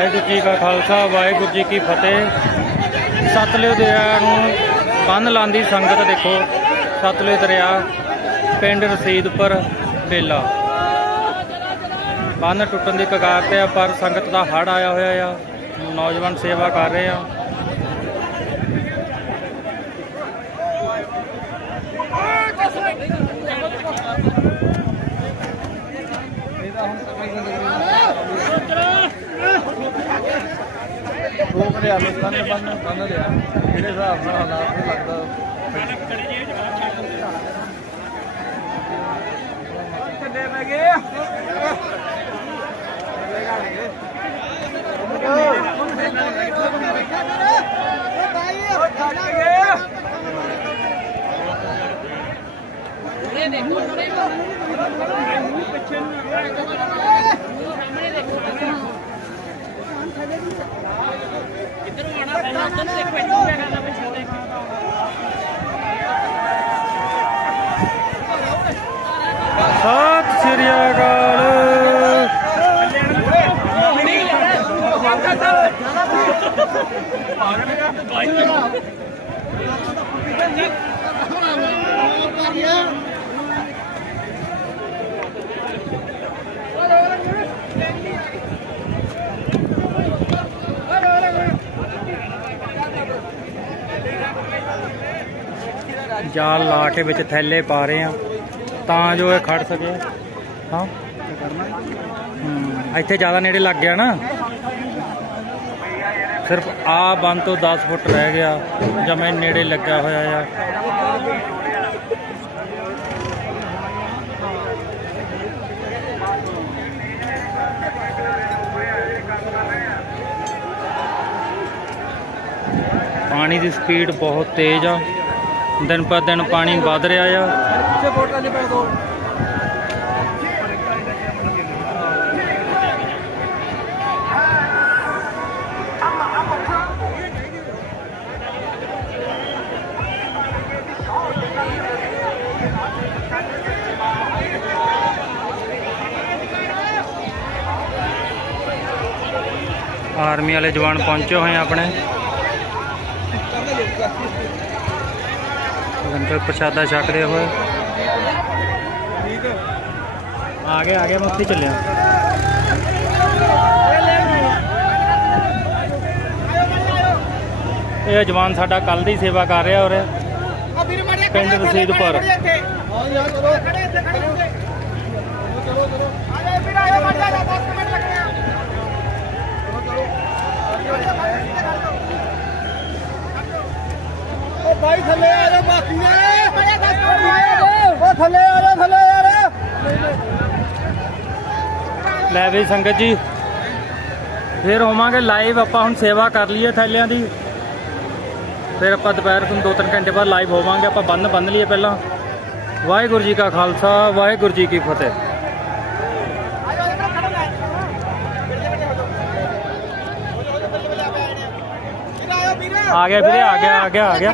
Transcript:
ਵਾਹਿਗੁਰੂ ਜੀ ਕਾ ਖਾਲਸਾ, ਵਾਹਿਗੁਰੂ ਜੀ ਕੀ ਫਤਿਹ। ਸਤਲੁਜ ਦਰਿਆ ਨੂੰ ਬੰਨ ਲਾਂਦੀ ਸੰਗਤ ਦੇਖੋ। ਸਤਲੁਜ ਦਰਿਆ, ਪਿੰਡ ਰਸੀਦਪੁਰ ਬੇਲਾ। ਬੰਨ ਟੁੱਟਣ ਦੀ ਕਗਾਰ ਤੇ ਆ, ਪਰ ਸੰਗਤ ਦਾ ਹੜ ਆਇਆ ਹੋਇਆ ਆ। ਨੌਜਵਾਨ ਸੇਵਾ ਕਰ ਰਹੇ ਆ। ਰੋਕ ਰਿਆ ਲੋਕਾਂ ਨੇ ਬੰਨ ਬੰਨ ਲਿਆ। ਜਿਹੜੇ ਹਿਸਾਬ ਨਾਲ ਹਾਲਾਤ ਨੂੰ ਲੱਗਦਾ। ਕਿੰਨੇ ਮੈਂ ਗਏ ਸਤਿ ਜਾਲ ਲਾ ਕੇ ਵਿੱਚ ਥੈਲੇ ਪਾ ਰਹੇ ਆ ਤਾਂ ਜੋ ਇਹ ਖੜ ਸਕੇ। ਹਾਂ। ਇੱਥੇ ਜ਼ਿਆਦਾ ਨੇੜੇ ਲੱਗ ਗਿਆ ਨਾ। ਸਿਰਫ ਆ ਬੰਦ ਤੋਂ 10 ਫੁੱਟ ਰਹਿ ਗਿਆ, ਜਮੇ ਨੇੜੇ ਲੱਗਾ ਹੋਇਆ ਆ। ਪਾਣੀ ਦੀ ਸਪੀਡ ਬਹੁਤ ਤੇਜ਼ ਆ। ਦਿਨ ਪਰ ਦਿਨ ਪਾਣੀ ਵੱਧ ਰਿਹਾ ਆ। ਆਰਮੀ ਵਾਲੇ ਜਵਾਨ ਪਹੁੰਚੇ ਹੋਏ ਆ ਆਪਣੇ। ਲੰਗਰ ਪ੍ਰਸ਼ਾਦਾ ਛਕਦੇ ਹੋਏ। ਆ ਗਏ ਆ ਗਏ ਮੁੱਤੀ ਚੱਲਿਆ। ਇਹ ਜਵਾਨ ਸਾਡਾ ਕੱਲ ਦੀ ਸੇਵਾ ਕਰ ਰਿਹਾ ਔਰ ਪਿੰਡ ਰਸੀਦਪੁਰ ਹਾਂ ਯਾਰ ਚਲੋ ਖੜੇ ਇੱਥੇ। ਖੜੇ ਹੁੰਦੇ ਚਲੋ ਚਲੋ ਆ ਜਾ ਵੀਰ ਆਇਓ ਮਰ ਜਾ 10 ਮਿੰਟ ਲੱਗਣੇ ਆ ਚਲੋ ਚਲੋ ਉਹ ਭਾਈ ਥੱਲੇ ਆ ਜਾ ਬਾਕੀ ਨੇ। ਉਹ ਥੱਲੇ ਆ ਜਾ, ਥੱਲੇ ਯਾਰ ਲੈ ਵੀ ਸੰਗਤ ਜੀ, ਫਿਰ ਹੋਵਾਂਗੇ ਲਾਈਵ ਆਪਾਂ ਹੁਣ ਸੇਵਾ ਕਰ ਲਈਏ ਥੈਲਿਆਂ ਦੀ। ਫਿਰ ਆਪਾਂ ਦੁਪਹਿਰ ਤੋਂ 2-3 ਘੰਟੇ ਬਾਅਦ ਲਾਈਵ ਹੋਵਾਂਗੇ, ਆਪਾਂ ਬੰਨ ਬੰਨ ਲਈਏ ਪਹਿਲਾਂ। ਵਾਹਿਗੁਰੂ ਜੀ ਕਾ ਖਾਲਸਾ, ਵਾਹਿਗੁਰੂ ਜੀ ਕੀ ਫਤਿਹ। ਆ ਗਿਆ ਵੀਰੇ, ਆ ਗਿਆ ਆ ਗਿਆ ਆ ਗਿਆ।